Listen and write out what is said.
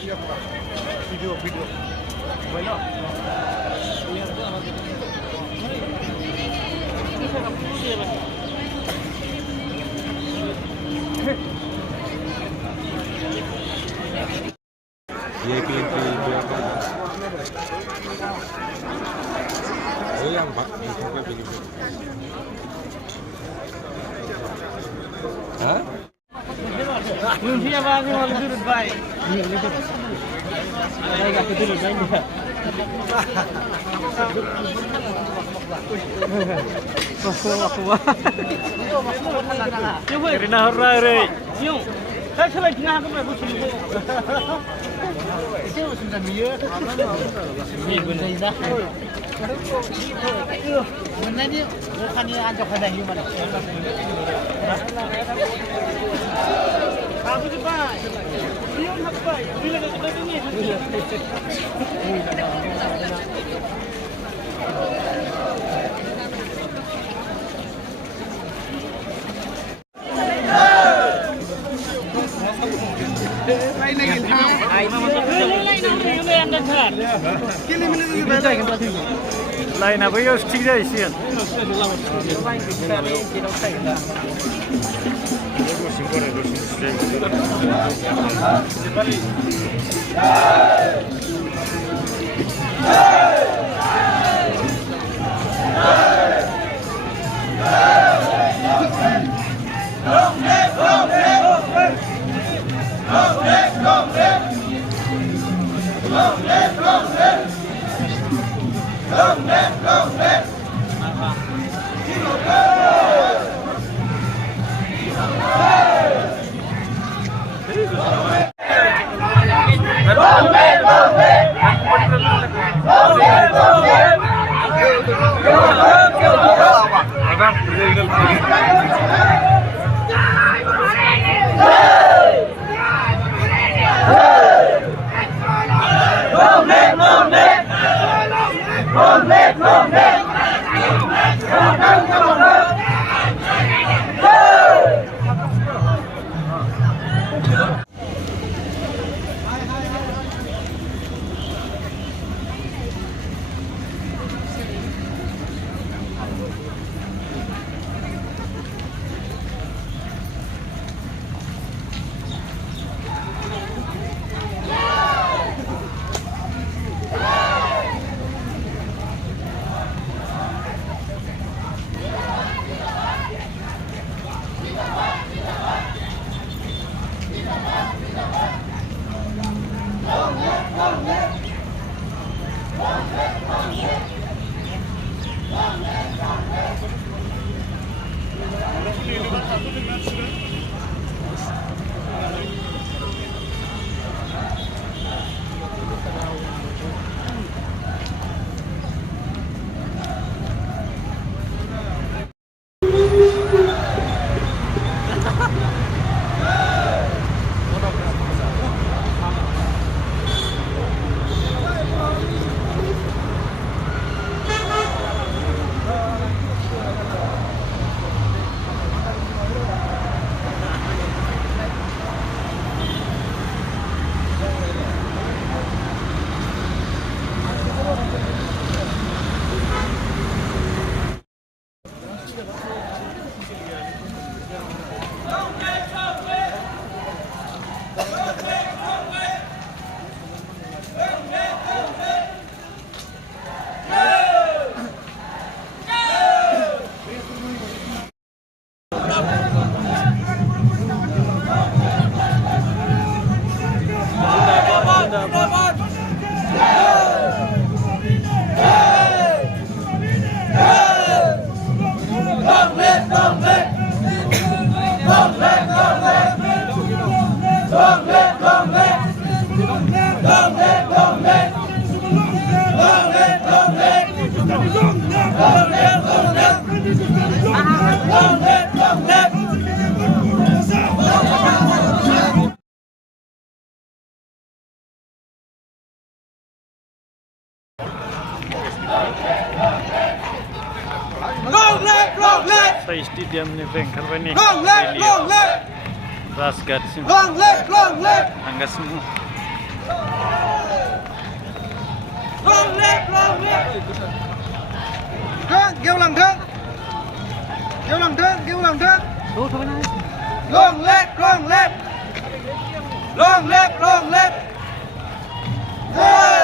Video video mobile ये PNP oh yang Pak ini pilih hah Mungkin apa sih mau turun baik? Iya, itu. Saya enggak turun baik dia. Kerana hara Yung. Saya selain tengah aku nak buat ini. Itu sudah biar. Ini guna dah. Mana ni? Bukan ni ajak pada hiu mana? Apa tu pak? Hiu apa? Bila kita ni? Lain apa ya stick dah isian. Sa stadium ni Bengkal ni. Rasgat semua. Angkat semua. lằng thang kéo lằng thang kéo lằng thang Đổ thôi này. long left long left long left long left. Hey!